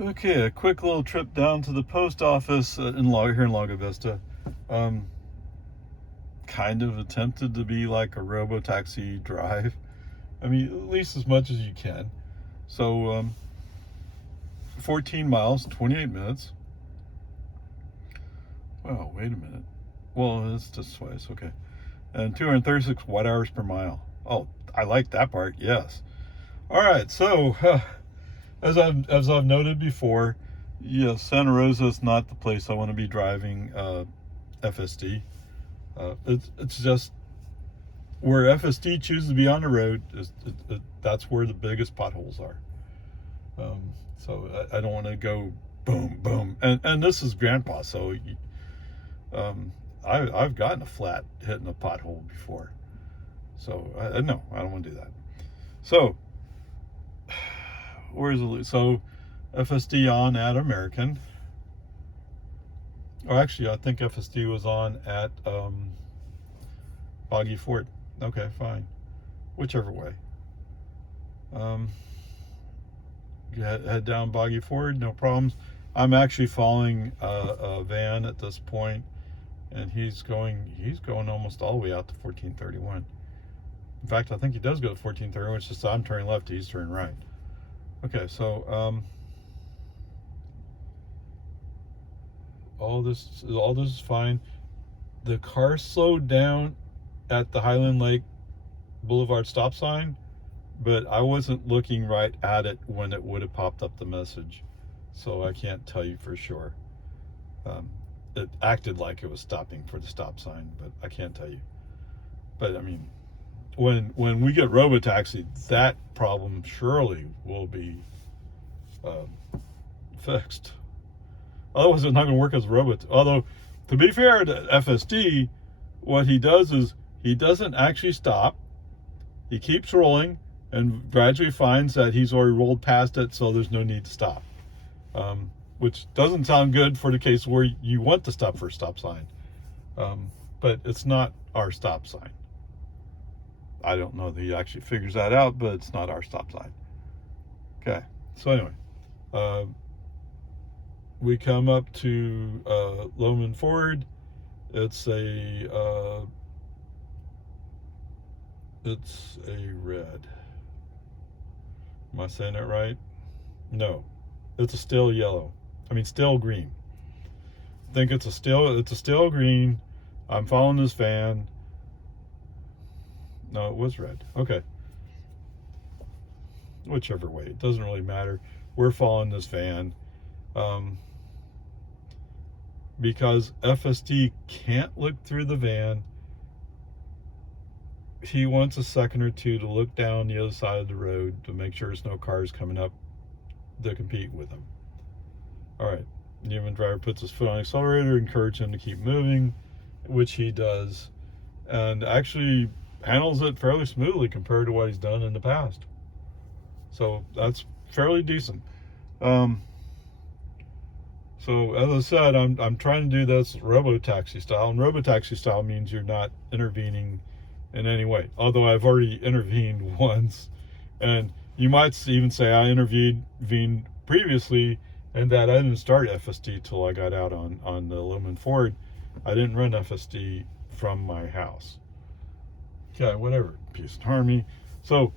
Okay, a quick little trip down to the post office here in Lago Vista. Um, kind of attempted to be like a RoboTaxi drive. I mean, at least as much as you can. So, 14 miles, 28 minutes. Wow, wait a minute. Well, it's just twice, okay. And 236 watt hours per mile. Oh, I like that part, yes. All right, so as I've noted before, yes, Santa Rosa is not the place I want to be driving FSD. It's just where FSD chooses to be on the road. That's where the biggest potholes are. So I don't want to go boom, boom. And this is Grandpa, so um, I've gotten a flat hitting a pothole before. So no, I don't want to do that. So where's the so FSD on at American? Oh, actually, I think FSD was on at Boggy Ford. Okay, fine. Whichever way. Um, head down Boggy Ford, no problems. I'm actually following a van at this point, and he's going almost all the way out to 1431. In fact, I think he does go to 1431. It's just I'm turning left, he's turning right. Okay, so all this is fine. The car slowed down at the Highland Lake Boulevard stop sign, but I wasn't looking right at it when it would have popped up the message, so I can't tell you for sure. It acted like it was stopping for the stop sign, but I can't tell you. But I mean, when we get RoboTaxi, that problem surely will be fixed. Otherwise, it's not going to work as a robot. Although, to be fair to FSD, what he does is he doesn't actually stop. He keeps rolling and gradually finds that he's already rolled past it, so there's no need to stop. Which doesn't sound good for the case where you want to stop for a stop sign. But it's not our stop sign. I don't know that he actually figures that out, but it's not our stop sign. Okay, so anyway, we come up to Lohman Ford. It's a red. Am I saying that right? No, it's a stale yellow. I mean stale green. I think it's a stale green. I'm following this van. No, it was red. Okay. Whichever way, it doesn't really matter. We're following this van. Because FSD can't look through the van, he wants a second or two to look down the other side of the road to make sure there's no cars coming up to compete with him. All right, the human driver puts his foot on the accelerator, encourage him to keep moving, which he does, and actually handles it fairly smoothly compared to what he's done in the past. So that's fairly decent. So as I said, I'm trying to do this RoboTaxi style, and RoboTaxi style means you're not intervening in any way. Although I've already intervened once, and you might even say I intervened previously, and that I didn't start FSD till I got out on the Lohman Ford. I didn't run FSD from my house. Okay, whatever. Peace and harmony. So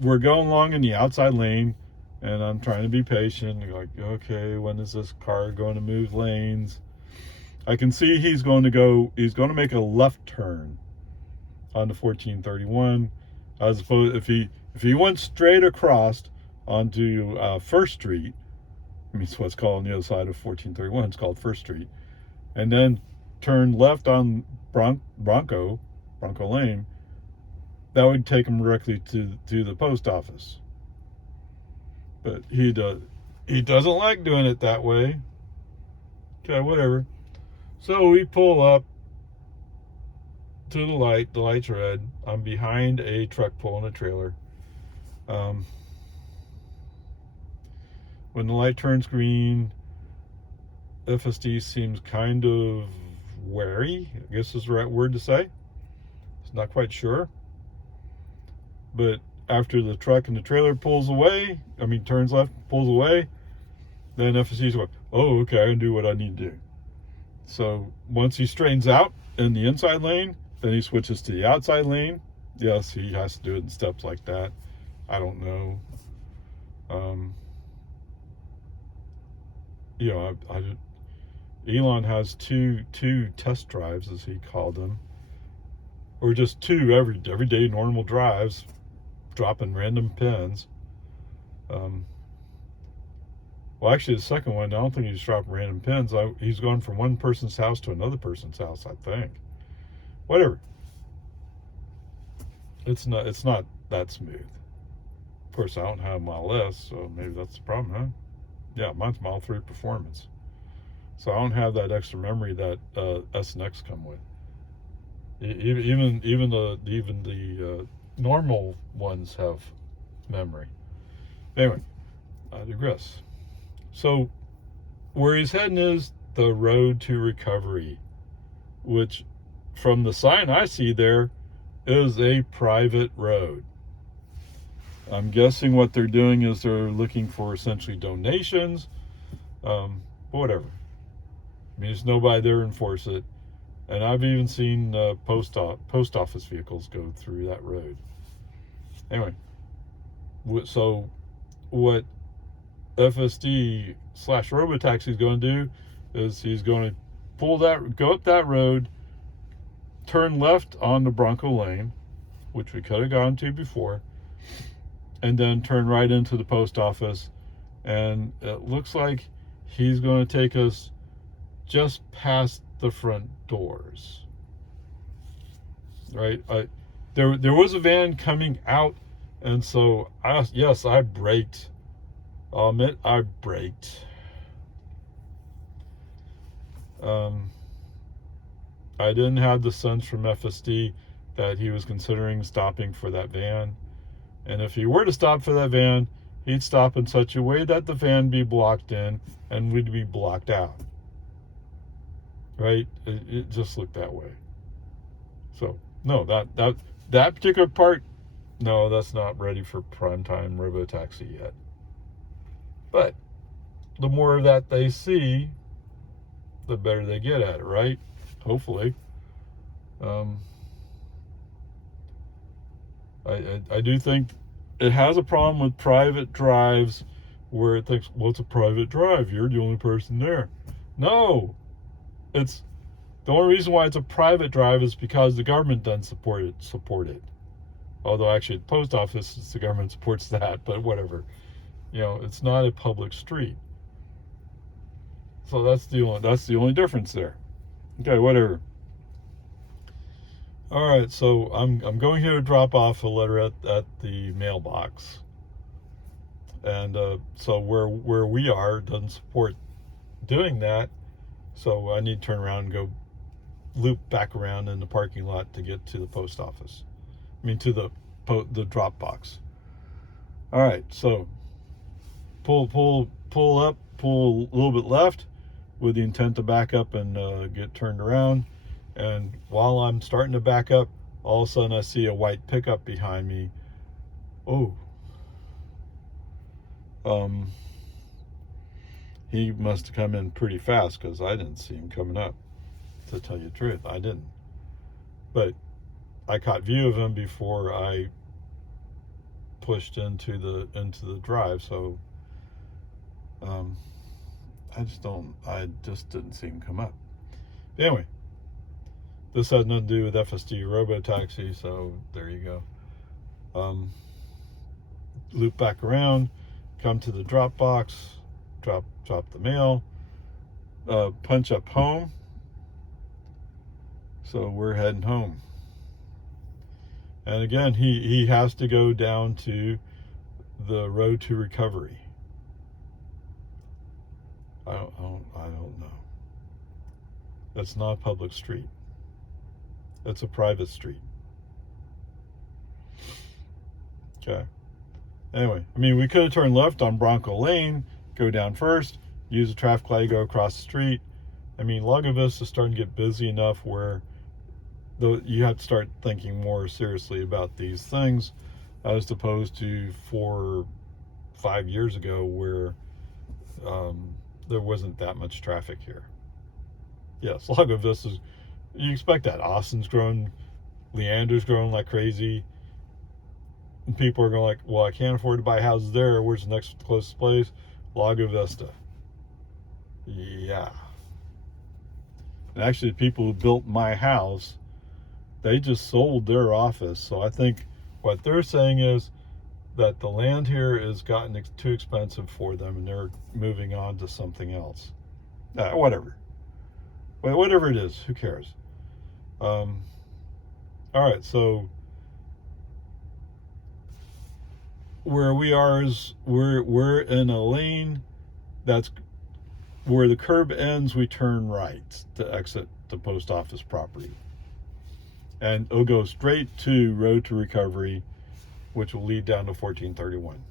we're going along in the outside lane, and I'm trying to be patient. Like, okay, when is this car going to move lanes? I can see he's going to make a left turn on the 1431, as opposed if he went straight across onto First Street. I mean, it's what's called on the other side of 1431. It's called First Street, and then turn left on Bronco Lane. That would take him directly to the post office. But he doesn't like doing it that way. Okay, whatever. So we pull up to the light's red. I'm behind a truck pulling a trailer. When the light turns green, FSD seems kind of wary, I guess is the right word to say. It's not quite sure. But after the truck and the trailer turns left, pulls away, Then FSD's going, oh, okay, I can do what I need to do. So once he straightens out in the inside lane, then he switches to the outside lane. Yes, he has to do it in steps like that. I don't know. You know, Elon has two test drives, as he called them, or just two everyday normal drives, dropping random pins. Well, actually, the second one, I don't think he's dropping random pins. He's going from one person's house to another person's house, I think. Whatever. It's not that smooth. Of course, I don't have Model S, so maybe that's the problem, huh? Yeah, mine's Model 3 Performance. So I don't have that extra memory that S and X come with. Even the normal ones have memory. Anyway, I digress. So where he's heading is the road to recovery, which from the sign I see there is a private road. I'm guessing what they're doing is they're looking for essentially donations, whatever. I mean, there's nobody there to enforce it, and I've even seen post office vehicles go through that road. Anyway, so what FSD / RoboTaxi is going to do is he's going to go up that road, turn left on the Bronco lane, which we could have gone to before, and then turn right into the post office. And it looks like he's going to take us just past the front doors. Right? There was a van coming out, and so I braked. I'll admit I braked. I didn't have the sense from FSD that he was considering stopping for that van. And if he were to stop for that van, he'd stop in such a way that the van be blocked in and we'd be blocked out. Right? It just looked that way. So, no, that particular part, no, that's not ready for primetime RoboTaxi yet. But the more of that they see, the better they get at it, right? Hopefully. I do think it has a problem with private drives where it thinks, well, it's a private drive. You're the only person there. No. It's the only reason why it's a private drive is because the government doesn't support it. Although actually the post office, the government supports that, but whatever. You know, it's not a public street. So that's the only difference there. Okay, whatever. All right, so I'm going here to drop off a letter at the mailbox, and so where we are doesn't support doing that, so I need to turn around and go loop back around in the parking lot to get to the post office. I mean to the drop box. All right, so pull up, pull a little bit left, with the intent to back up and get turned around. And while I'm starting to back up, all of a sudden I see a white pickup behind me. Oh. He must have come in pretty fast because I didn't see him coming up. To tell you the truth, I didn't. But I caught view of him before I pushed into the drive, so I just didn't see him come up. But anyway, this has nothing to do with FSD RoboTaxi, so there you go. Loop back around, come to the drop box, drop the mail, punch up home. So we're heading home. And again, he has to go down to the road to recovery. I don't know. That's not a public street. It's a private street. Okay. Anyway, I mean, we could have turned left on Bronco Lane, go down first, use the traffic light, go across the street. I mean, Lago Vista is starting to get busy enough where you have to start thinking more seriously about these things, as opposed to 4 or 5 years ago where there wasn't that much traffic here. Yes, Lago Vista's, you expect that. Austin's growing, Leander's growing like crazy. And people are going like, well, I can't afford to buy houses there. Where's the next closest place? Lago Vista. Yeah. And actually, the people who built my house, they just sold their office. So I think what they're saying is that the land here has gotten too expensive for them and they're moving on to something else. Whatever. Whatever it is, who cares? All right, so where we are is we're in a lane that's where the curb ends. We turn right to exit the post office property, and it'll go straight to Road to Recovery, which will lead down to 1431.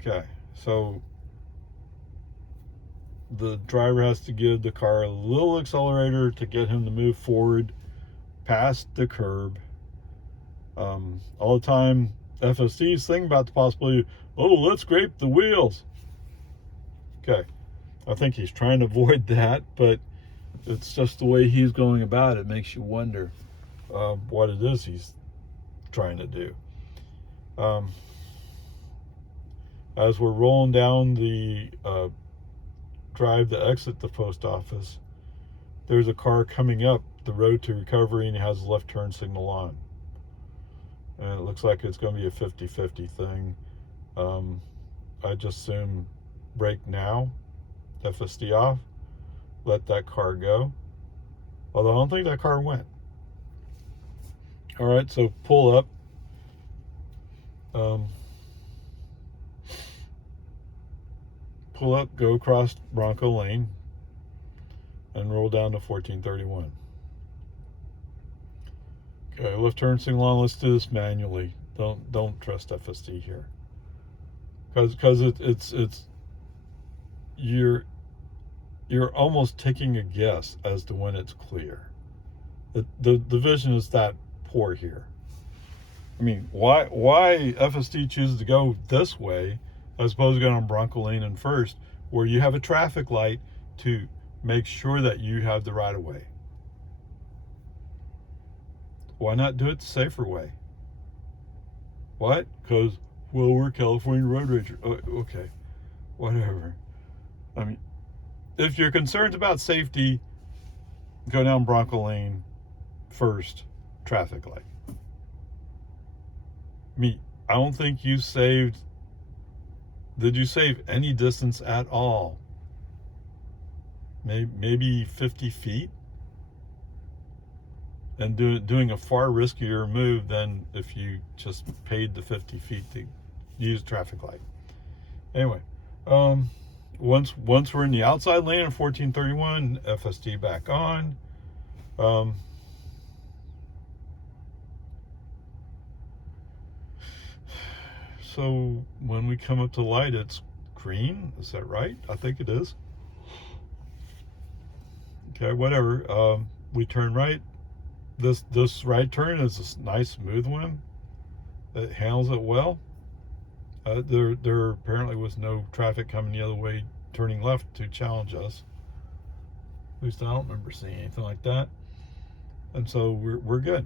Okay, so the driver has to give the car a little accelerator to get him to move forward past the curb. All the time, FSD's thinking about the possibility, oh, let's scrape the wheels. Okay, I think he's trying to avoid that, but it's just the way he's going about it makes you wonder what it is he's trying to do. As we're rolling down the drive to exit the post office, there's a car coming up the Road to Recovery and he has a left turn signal on. And it looks like it's going to be a 50-50 thing. I just assume brake now, FSD off, let that car go. Although I don't think that car went. All right, so pull up. Pull up, go across Bronco Lane, and roll down to 1431. Okay, left turn signal on. Let's do this manually. Don't trust FSD here, because it's you're almost taking a guess as to when it's clear. The vision is that poor here. I mean, why FSD chooses to go this way as opposed to going on Bronco Lane and first, where you have a traffic light to make sure that you have the right of way? Why not do it the safer way? What? Because, well, we're California road rangers. Oh, okay, whatever. I mean, if you're concerned about safety, go down Bronco Lane first, traffic light. I don't think you saved. Did you save any distance at all? Maybe 50 feet? And doing a far riskier move than if you just paid the 50 feet to use traffic light. Anyway, once we're in the outside lane of 1431, FSD back on. So when we come up to light, it's green. Is that right? I think it is. Okay, whatever. We turn right. This right turn is a nice smooth one. It handles it well. There apparently was no traffic coming the other way, turning left to challenge us. At least I don't remember seeing anything like that. And so we're good.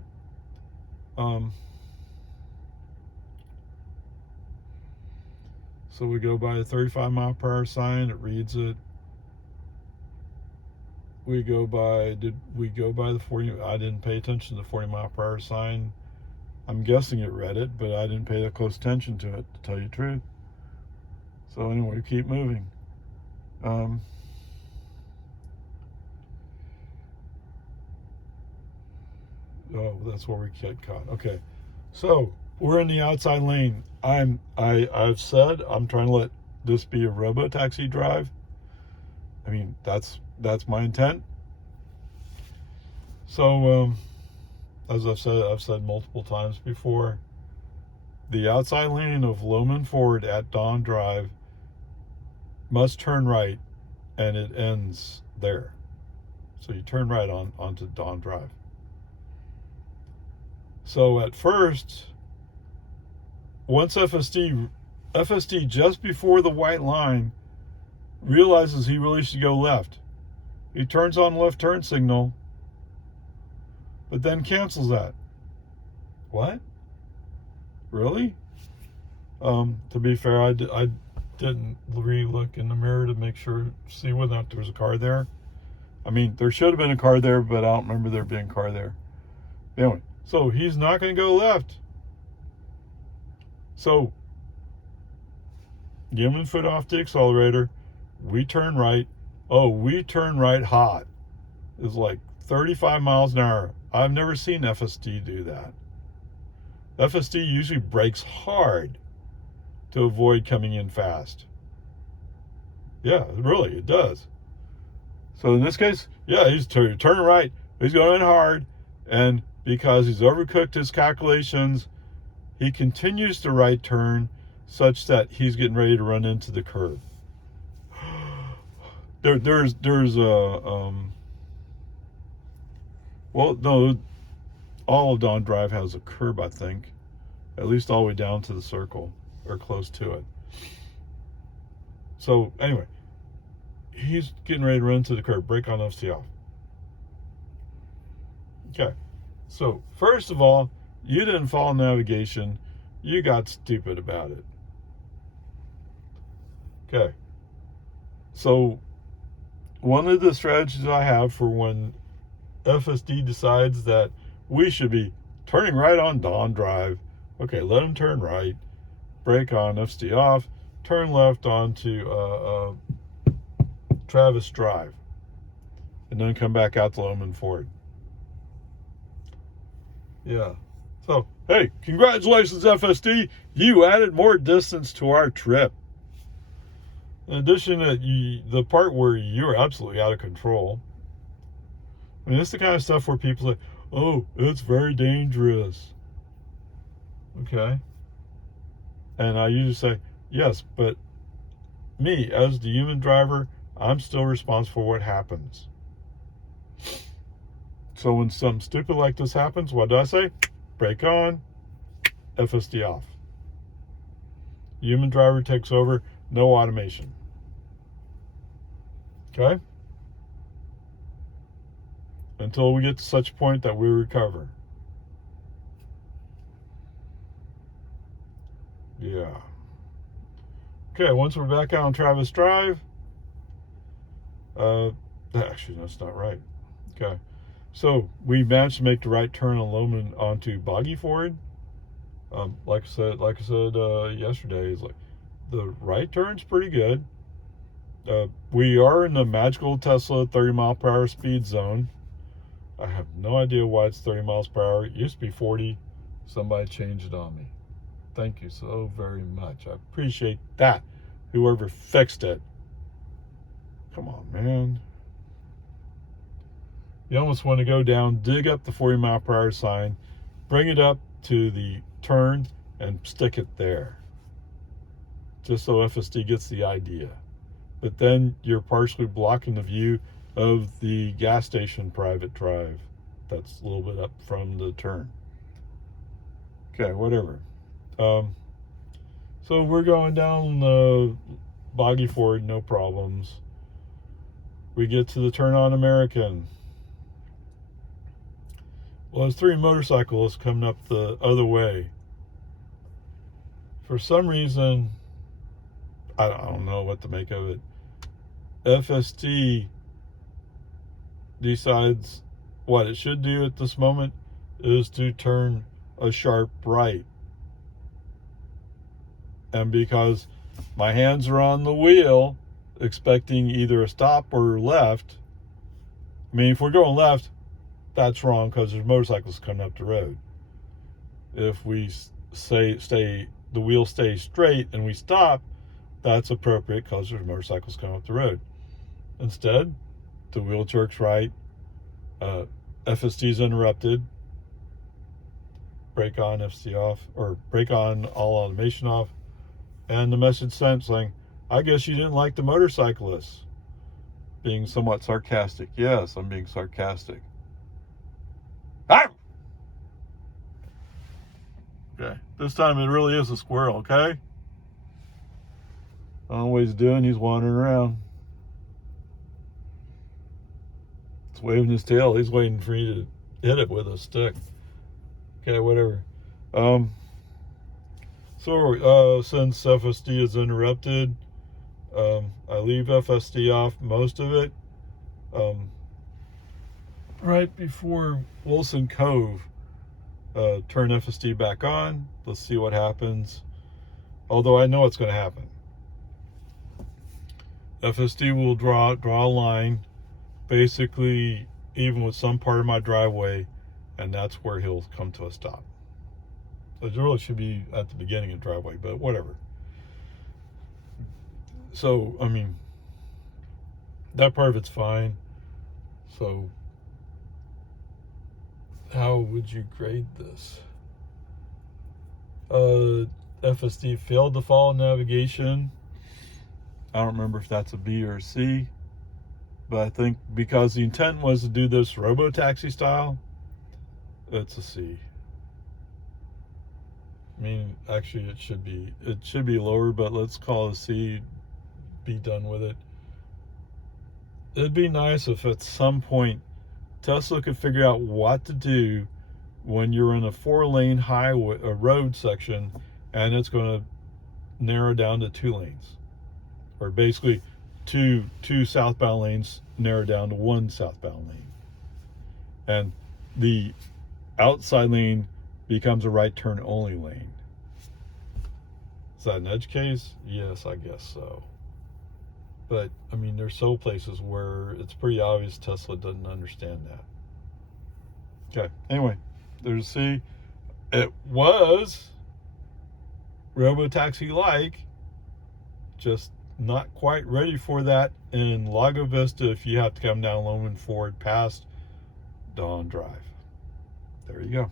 So we go by the 35 mile per hour sign. It reads it. Did we go by the 40? I didn't pay attention to the 40 mile per hour sign. I'm guessing it read it, but I didn't pay that close attention to it, to tell you the truth. So anyway, we keep moving. Oh, that's where we get caught. Okay, so we're in the outside lane. I've said I'm trying to let this be a RoboTaxi drive. I mean, that's my intent. So, as I've said multiple times before, the outside lane of Lohman Ford at Dawn Drive must turn right, and it ends there. So you turn right onto Dawn Drive. So at first, once FSD FSD, just before the white line, realizes he really should go left. He turns on left turn signal, but then cancels that. What? Really? To be fair, I didn't re-look in the mirror to make sure, see whether or not there was a car there. I mean, there should have been a car there, but I don't remember there being a car there. Anyway, so he's not going to go left. So, human foot off the accelerator. We turn right. Oh, we turn right hot. It's like 35 miles an hour. I've never seen FSD do that. FSD usually brakes hard to avoid coming in fast. Yeah, really, it does. So in this case, yeah, he's turning right. He's going in hard. And because he's overcooked his calculations, he continues to right turn such that he's getting ready to run into the curb. There's well, no, all of Don Drive has a curb, I think, at least all the way down to the circle or close to it. So anyway, he's getting ready to run into the curb. Brake on, FT off. Okay, so first of all, you didn't follow navigation. You got stupid about it. Okay, so one of the strategies I have for when FSD decides that we should be turning right on Don Drive, okay, let him turn right, brake on, FSD off, turn left onto Travis Drive, and then come back out to Lohman Ford. Yeah. So, hey, congratulations, FSD. You added more distance to our trip. In addition to the part where you're absolutely out of control. I mean, it's the kind of stuff where people say, oh, it's very dangerous. Okay. And I usually say, yes, but me, as the human driver, I'm still responsible for what happens. So when something stupid like this happens, what do I say? Brake on, FSD off. Human driver takes over, no automation. Okay? Until we get to such a point that we recover. Yeah. Okay, once we're back out on Travis Drive, actually, that's not right. Okay. So we managed to make the right turn on Lohman onto Boggy Ford. Like I said yesterday, is like the right turn's pretty good. We are in the magical Tesla 30 mile per hour speed zone. I have no idea why it's 30 miles per hour. It used to be 40. Somebody changed it on me. Thank you so very much. I appreciate that. Whoever fixed it. Come on, man. You almost want to go down, dig up the 40 mile per hour sign, bring it up to the turn, and stick it there. Just so FSD gets the idea. But then you're partially blocking the view of the gas station private drive that's a little bit up from the turn. Okay, whatever. So we're going down Boggy Ford, no problems. We get to the turn on American. Well, there's 3 motorcyclists coming up the other way. For some reason, I don't know what to make of it. FSD decides what it should do at this moment is to turn a sharp right. And because my hands are on the wheel, expecting either a stop or left, I mean, if we're going left, that's wrong because there's motorcycles coming up the road. If we the wheel stays straight and we stop, that's appropriate because there's motorcycles coming up the road. Instead, the wheel jerks right, FSD is interrupted, brake on, FSD off, or brake on, all automation off, and the message sent saying, I guess you didn't like the motorcyclists. Being somewhat sarcastic. Yes, I'm being sarcastic. Ah! Okay, this time it really is a squirrel, okay? I don't know what he's doing. He's wandering around. He's waving his tail. He's waiting for you to hit it with a stick. Okay, whatever. Since FSD is interrupted, I leave FSD off most of it. Right before Wilson Cove, turn FSD back on. Let's see what happens. Although I know what's going to happen. FSD will draw a line, basically even with some part of my driveway, and that's where he'll come to a stop. It really should be at the beginning of the driveway, but whatever. So, I mean, that part of it's fine. So, how would you grade this? FSD failed to follow navigation. I don't remember if that's a B or a C, but I think because the intent was to do this RoboTaxi style, it's a C. I mean, actually, it should be lower, but let's call it a C. Be done with it. It'd be nice if at some point Tesla could figure out what to do when you're in a 4-lane highway, a road section, and it's going to narrow down to 2 lanes, or basically two southbound lanes narrow down to 1 southbound lane, and the outside lane becomes a right turn only lane. Is that an edge case? Yes, I guess so. But I mean, there's so places where it's pretty obvious Tesla doesn't understand that. Okay, anyway, there's C. It was RoboTaxi-like, just not quite ready for that in Lago Vista if you have to come down Lohman Ford past Dawn Drive. There you go.